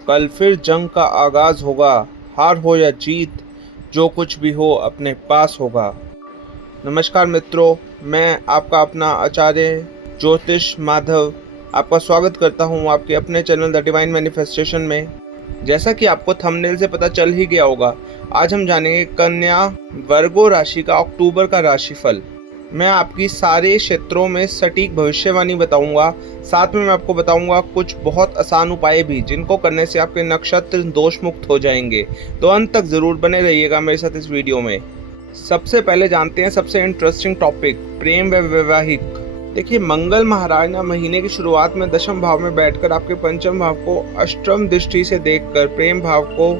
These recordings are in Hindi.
कल फिर जंग का आगाज होगा। हार हो या जीत, जो कुछ भी हो अपने पास होगा। नमस्कार मित्रों, मैं आपका अपना आचार्य ज्योतिष माधव आपका स्वागत करता हूं आपके अपने चैनल द डिवाइन मैनिफेस्टेशन में। जैसा कि आपको थंबनेल से पता चल ही गया होगा, आज हम जानेंगे कन्या वर्गो राशि का अक्टूबर का राशिफल। मैं आपकी सारे क्षेत्रों में सटीक भविष्यवाणी बताऊंगा। साथ में मैं आपको बताऊंगा कुछ बहुत आसान उपाय भी, जिनको करने से आपके नक्षत्र दोष मुक्त हो जाएंगे। तो अंत तक जरूर बने रहिएगा मेरे साथ इस वीडियो में। सबसे पहले जानते हैं सबसे इंटरेस्टिंग टॉपिक, प्रेम व वैवाहिक। देखिए, मंगल महाराज ना महीने की शुरुआत में दशम भाव में बैठकर आपके पंचम भाव को अष्टम दृष्टि से देखकर प्रेम भाव को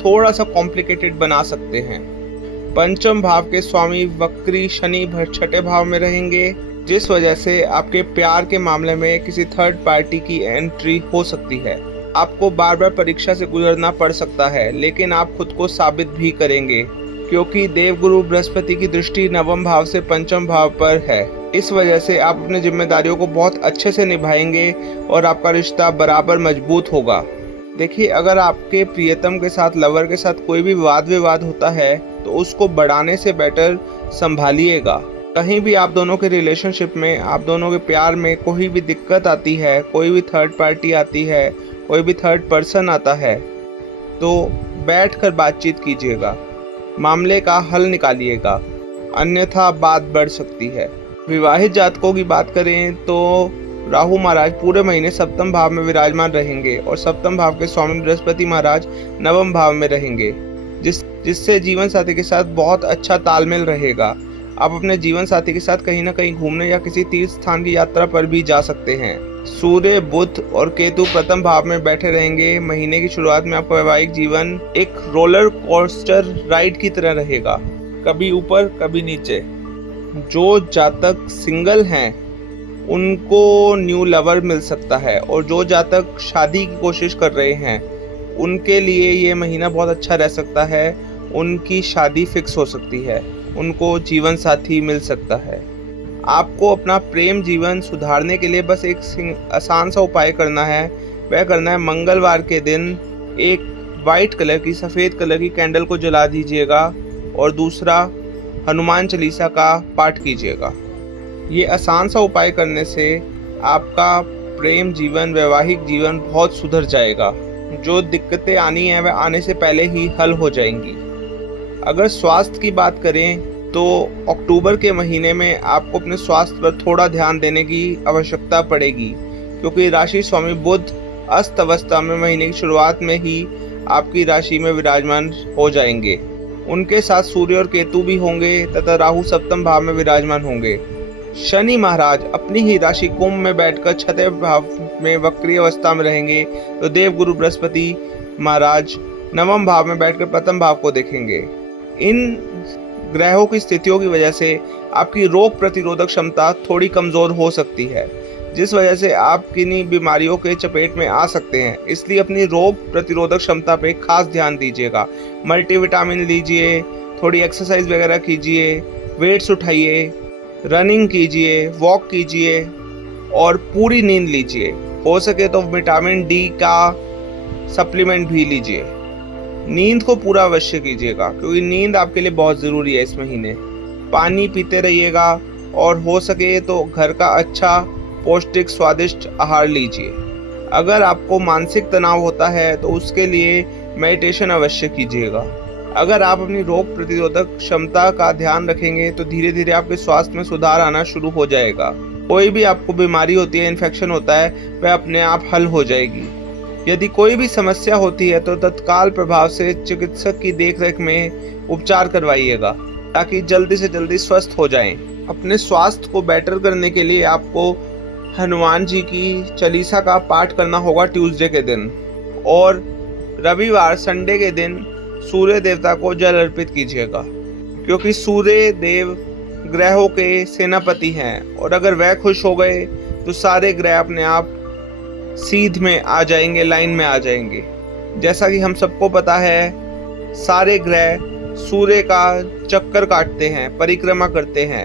थोड़ा सा कॉम्प्लिकेटेड बना सकते हैं। पंचम भाव के स्वामी वक्री शनि छठे भाव में रहेंगे, जिस वजह से आपके प्यार के मामले में किसी थर्ड पार्टी की एंट्री हो सकती है। आपको बार बार परीक्षा से गुजरना पड़ सकता है, लेकिन आप खुद को साबित भी करेंगे, क्योंकि देवगुरु बृहस्पति की दृष्टि नवम भाव से पंचम भाव पर है। इस वजह से आप अपनी जिम्मेदारियों को बहुत अच्छे से निभाएंगे और आपका रिश्ता बराबर मजबूत होगा। देखिए, अगर आपके प्रियतम के साथ, लवर के साथ कोई भी वाद विवाद होता है तो उसको बढ़ाने से बेटर संभालिएगा। कहीं भी आप दोनों के रिलेशनशिप में, आप दोनों के प्यार में कोई भी दिक्कत आती है, कोई भी थर्ड पार्टी आती है, कोई भी थर्ड पर्सन आता है, तो बैठकर बातचीत कीजिएगा, मामले का हल निकालिएगा, अन्यथा बात बढ़ सकती है। विवाहित जातकों की बात करें तो राहु महाराज पूरे महीने सप्तम भाव में विराजमान रहेंगे और सप्तम भाव के स्वामी बृहस्पति महाराज नवम भाव में रहेंगे, जिससे जीवन साथी के साथ बहुत अच्छा तालमेल रहेगा। आप अपने जीवन साथी के साथ कहीं ना कहीं घूमने या किसी तीर्थ स्थान की यात्रा पर भी जा सकते हैं। सूर्य, बुध और केतु प्रथम भाव में बैठे रहेंगे। महीने की शुरुआत में आपका वैवाहिक जीवन एक रोलर कोस्टर राइड की तरह रहेगा, कभी ऊपर कभी नीचे। जो जातक सिंगल हैं उनको न्यू लवर मिल सकता है, और जो जातक शादी की कोशिश कर रहे हैं उनके लिए ये महीना बहुत अच्छा रह सकता है। उनकी शादी फिक्स हो सकती है, उनको जीवन साथी मिल सकता है। आपको अपना प्रेम जीवन सुधारने के लिए बस एक आसान सा उपाय करना है। वह करना है, मंगलवार के दिन एक वाइट कलर की, सफ़ेद कलर की कैंडल को जला दीजिएगा और दूसरा हनुमान चालीसा का पाठ कीजिएगा। ये आसान सा उपाय करने से आपका प्रेम जीवन, वैवाहिक जीवन बहुत सुधर जाएगा। जो दिक्कतें आनी है वह आने से पहले ही हल हो जाएंगी। अगर स्वास्थ्य की बात करें तो अक्टूबर के महीने में आपको अपने स्वास्थ्य पर थोड़ा ध्यान देने की आवश्यकता पड़ेगी, क्योंकि राशि स्वामी बुध अस्त अवस्था में महीने की शुरुआत में ही आपकी राशि में विराजमान हो जाएंगे। उनके साथ सूर्य और केतु भी होंगे तथा राहु सप्तम भाव में विराजमान होंगे। शनि महाराज अपनी ही राशि कुंभ में बैठकर छठे भाव में वक्री अवस्था में रहेंगे, तो देवगुरु बृहस्पति महाराज नवम भाव में बैठकर प्रथम भाव को देखेंगे। इन ग्रहों की स्थितियों की वजह से आपकी रोग प्रतिरोधक क्षमता थोड़ी कमजोर हो सकती है, जिस वजह से आप किन्हीं बीमारियों के चपेट में आ सकते हैं। इसलिए अपनी रोग प्रतिरोधक क्षमता पे खास ध्यान दीजिएगा। मल्टीविटामिन लीजिए, थोड़ी एक्सरसाइज वगैरह कीजिए, वेट्स उठाइए, रनिंग कीजिए, वॉक कीजिए और पूरी नींद लीजिए। हो सके तो विटामिन डी का सप्लीमेंट भी लीजिए। नींद को पूरा अवश्य कीजिएगा, क्योंकि नींद आपके लिए बहुत ज़रूरी है इस महीने। पानी पीते रहिएगा और हो सके तो घर का अच्छा पौष्टिक स्वादिष्ट आहार लीजिए। अगर आपको मानसिक तनाव होता है तो उसके लिए मेडिटेशन अवश्य कीजिएगा। अगर आप अपनी रोग प्रतिरोधक क्षमता का ध्यान रखेंगे तो धीरे धीरे आपके स्वास्थ्य में सुधार आना शुरू हो जाएगा। कोई भी आपको बीमारी होती है, इन्फेक्शन होता है, वह अपने आप हल हो जाएगी। यदि कोई भी समस्या होती है तो तत्काल प्रभाव से चिकित्सक की देखरेख में उपचार करवाइएगा, ताकि जल्दी से जल्दी स्वस्थ हो जाएं। अपने स्वास्थ्य को बेटर करने के लिए आपको हनुमान जी की चालीसा का पाठ करना होगा ट्यूसडे के दिन, और रविवार संडे के दिन सूर्य देवता को जल अर्पित कीजिएगा, क्योंकि सूर्य देव ग्रहों के सेनापति हैं, और अगर वह खुश हो गए तो सारे ग्रह अपने आप सीध में आ जाएंगे, लाइन में आ जाएंगे। जैसा कि हम सबको पता है, सारे ग्रह सूर्य का चक्कर काटते हैं, परिक्रमा करते हैं,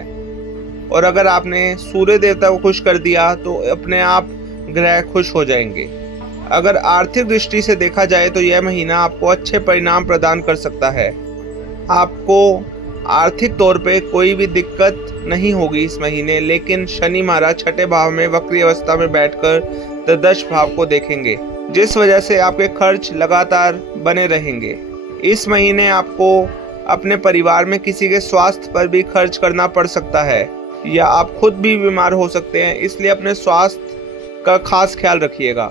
और अगर आपने सूर्य देवता को खुश कर दिया तो अपने आप ग्रह खुश हो जाएंगे। अगर आर्थिक दृष्टि से देखा जाए तो यह महीना आपको अच्छे परिणाम प्रदान कर सकता है। आपको आर्थिक तौर पे कोई भी दिक्कत नहीं होगी इस महीने, लेकिन शनि महाराज छठे भाव में वक्री अवस्था में बैठकर द्वादश भाव को देखेंगे, जिस वजह से आपके खर्च लगातार बने रहेंगे। इस महीने आपको अपने परिवार में किसी के स्वास्थ्य पर भी खर्च करना पड़ सकता है या आप खुद भी बीमार हो सकते हैं, इसलिए अपने स्वास्थ्य का खास ख्याल रखिएगा।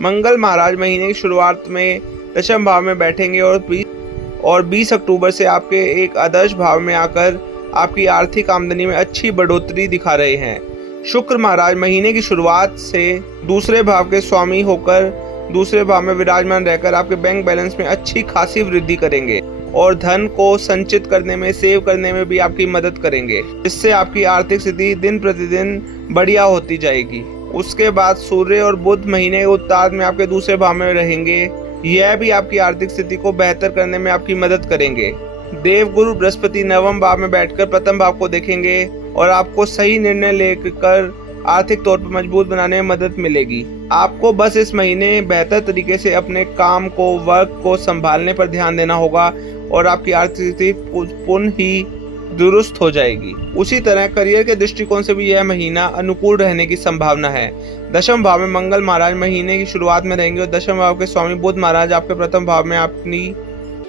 मंगल महाराज महीने की शुरुआत में दशम भाव में बैठेंगे और 20 अक्टूबर से आपके एक आदर्श भाव में आकर आपकी आर्थिक आमदनी में अच्छी बढ़ोतरी दिखा रहे हैं। शुक्र महाराज महीने की शुरुआत से दूसरे भाव के स्वामी होकर दूसरे भाव में विराजमान रहकर आपके बैंक बैलेंस में अच्छी खासी वृद्धि करेंगे और धन को संचित करने में, सेव करने में भी आपकी मदद करेंगे, जिससे आपकी आर्थिक स्थिति दिन प्रतिदिन बढ़िया होती जाएगी। उसके बाद सूर्य और बुध महीने के उत्तरार्ध में आपके दूसरे भाव में रहेंगे। यह भी आपकी आर्थिक स्थिति को बेहतर करने में आपकी मदद करेंगे। देवगुरु बृहस्पति नवम भाव में बैठकर प्रथम भाव को देखेंगे और आपको सही निर्णय लेकर आर्थिक तौर पर मजबूत बनाने में मदद मिलेगी। आपको बस इस महीने बेहतर तरीके से अपने काम को, वर्क को संभालने पर ध्यान देना होगा और आपकी आर्थिक स्थिति पुनः ही दुरुस्त हो जाएगी। उसी तरह करियर के दृष्टिकोण से भी यह महीना अनुकूल रहने की संभावना है। दशम भाव में मंगल महाराज महीने की शुरुआत में रहेंगे और दशम भाव के स्वामी बुध महाराज आपके प्रथम भाव में अपनी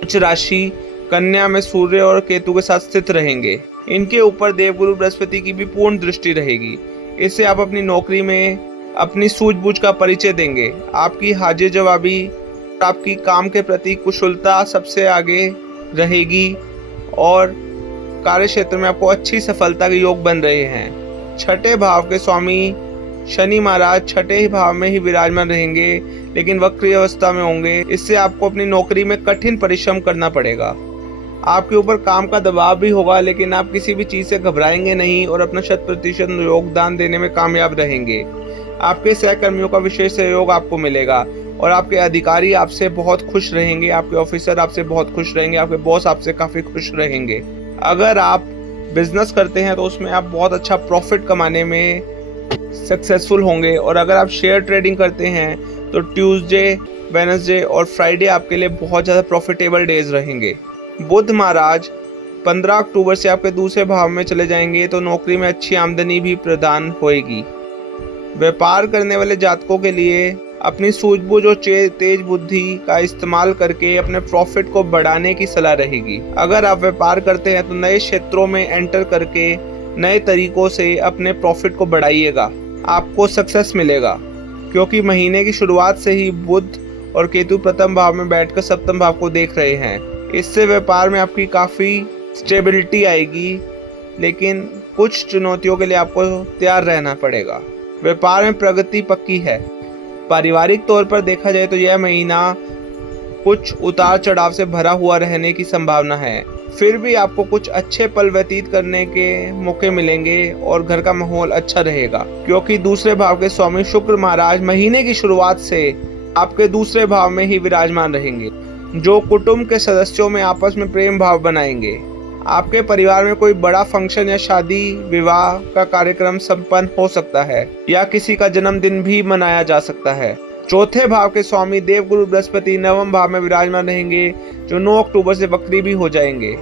उच्च राशि कन्या में सूर्य और केतु के साथ स्थित रहेंगे। इनके ऊपर देवगुरु बृहस्पति की भी पूर्ण दृष्टि रहेगी। इससे आप अपनी नौकरी में अपनी सूझबूझ का परिचय देंगे। आपकी हाजिर जवाबी, आपकी काम के प्रति कुशलता सबसे आगे रहेगी और कार्य क्षेत्र में आपको अच्छी सफलता के योग बन रहे हैं। छठे भाव के स्वामी शनि महाराज छठे ही भाव में ही विराजमान रहेंगे, लेकिन वक्री अवस्था में होंगे। इससे आपको अपनी नौकरी में कठिन परिश्रम करना पड़ेगा। आपके ऊपर काम का दबाव भी होगा, लेकिन आप किसी भी चीज से घबराएंगे नहीं और अपना 100% योगदान देने में कामयाब रहेंगे। आपके सहकर्मियों का विशेष सहयोग आपको मिलेगा और आपके अधिकारी आपसे बहुत खुश रहेंगे, आपके ऑफिसर आपसे बहुत खुश रहेंगे, आपके बॉस आपसे काफी खुश रहेंगे। अगर आप बिजनेस करते हैं तो उसमें आप बहुत अच्छा प्रॉफिट कमाने में सक्सेसफुल होंगे और अगर आप शेयर ट्रेडिंग करते हैं तो ट्यूसडे, वेडनेसडे और फ्राइडे आपके लिए बहुत ज़्यादा प्रॉफिटेबल डेज रहेंगे। बुध महाराज 15 अक्टूबर से आपके दूसरे भाव में चले जाएंगे तो नौकरी में अच्छी आमदनी भी प्रदान होएगी। व्यापार करने वाले जातकों के लिए अपनी सूझबूझ और तेज बुद्धि का इस्तेमाल करके अपने प्रॉफिट को बढ़ाने की सलाह रहेगी। अगर आप व्यापार करते हैं तो नए क्षेत्रों में एंटर करके नए तरीकों से अपने प्रॉफिट को बढ़ाइएगा, आपको सक्सेस मिलेगा, क्योंकि महीने की शुरुआत से ही बुध और केतु प्रथम भाव में बैठकर सप्तम भाव को देख रहे हैं। इससे व्यापार में आपकी काफ़ी स्टेबिलिटी आएगी, लेकिन कुछ चुनौतियों के लिए आपको तैयार रहना पड़ेगा। व्यापार में प्रगति पक्की है। पारिवारिक तौर पर देखा जाए तो यह महीना कुछ उतार चढ़ाव से भरा हुआ रहने की संभावना है, फिर भी आपको कुछ अच्छे पल व्यतीत करने के मौके मिलेंगे और घर का माहौल अच्छा रहेगा, क्योंकि दूसरे भाव के स्वामी शुक्र महाराज महीने की शुरुआत से आपके दूसरे भाव में ही विराजमान रहेंगे, जो कुटुंब के सदस्यों में आपस में प्रेम भाव बनाएंगे। आपके परिवार में कोई बड़ा फंक्शन या शादी विवाह का कार्यक्रम संपन्न हो सकता है या किसी का जन्मदिन भी मनाया जा सकता है। चौथे भाव के स्वामी देवगुरु बृहस्पति नवम भाव में विराजमान रहेंगे, जो 9 अक्टूबर से वक्री भी हो जाएंगे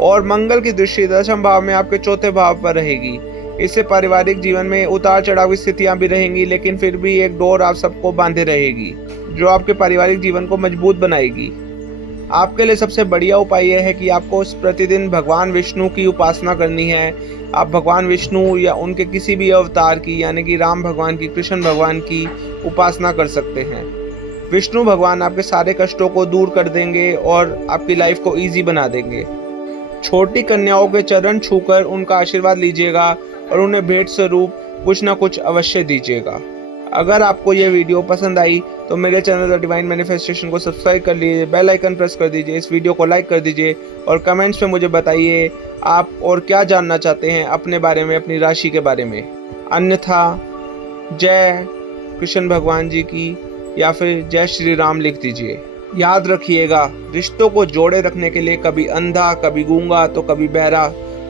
और मंगल की दृष्टि दशम भाव में आपके चौथे भाव पर रहेगी। इससे पारिवारिक जीवन में उतार चढ़ाव की स्थितियां भी रहेंगी, लेकिन फिर भी एक डोर आप सबको बांधे रहेगी, जो आपके पारिवारिक जीवन को मजबूत बनाएगी। आपके लिए सबसे बढ़िया उपाय यह है कि आपको प्रतिदिन भगवान विष्णु की उपासना करनी है। आप भगवान विष्णु या उनके किसी भी अवतार की, यानी कि राम भगवान की, कृष्ण भगवान की उपासना कर सकते हैं। विष्णु भगवान आपके सारे कष्टों को दूर कर देंगे और आपकी लाइफ को ईजी बना देंगे। छोटी कन्याओं के चरण छूकर उनका आशीर्वाद लीजिएगा और उन्हें भेंट स्वरूप कुछ ना कुछ अवश्य दीजिएगा। अगर आपको यह वीडियो पसंद आई तो मेरे चैनल द डिवाइन मैनिफेस्टेशन को सब्सक्राइब कर लीजिए, बेल आइकन प्रेस कर दीजिए, इस वीडियो को लाइक कर दीजिए और कमेंट्स में मुझे बताइए आप और क्या जानना चाहते हैं अपने बारे में, अपनी राशि के बारे में। अन्यथा जय कृष्ण भगवान जी की या फिर जय श्री राम लिख दीजिए। याद रखिएगा, रिश्तों को जोड़े रखने के लिए कभी अंधा, कभी गूंगा तो कभी बहरा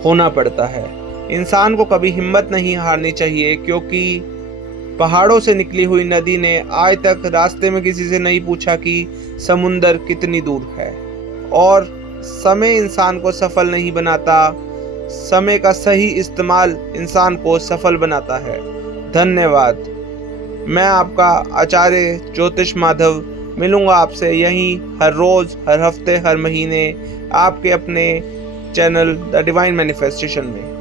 होना पड़ता है। इंसान को कभी हिम्मत नहीं हारनी चाहिए, क्योंकि पहाड़ों से निकली हुई नदी ने आज तक रास्ते में किसी से नहीं पूछा कि समुंदर कितनी दूर है। और समय इंसान को सफल नहीं बनाता, समय का सही इस्तेमाल इंसान को सफल बनाता है। धन्यवाद। मैं आपका आचार्य ज्योतिष माधव मिलूंगा आपसे यहीं हर रोज, हर हफ्ते, हर महीने आपके अपने चैनल द डिवाइन मैनिफेस्टेशन में।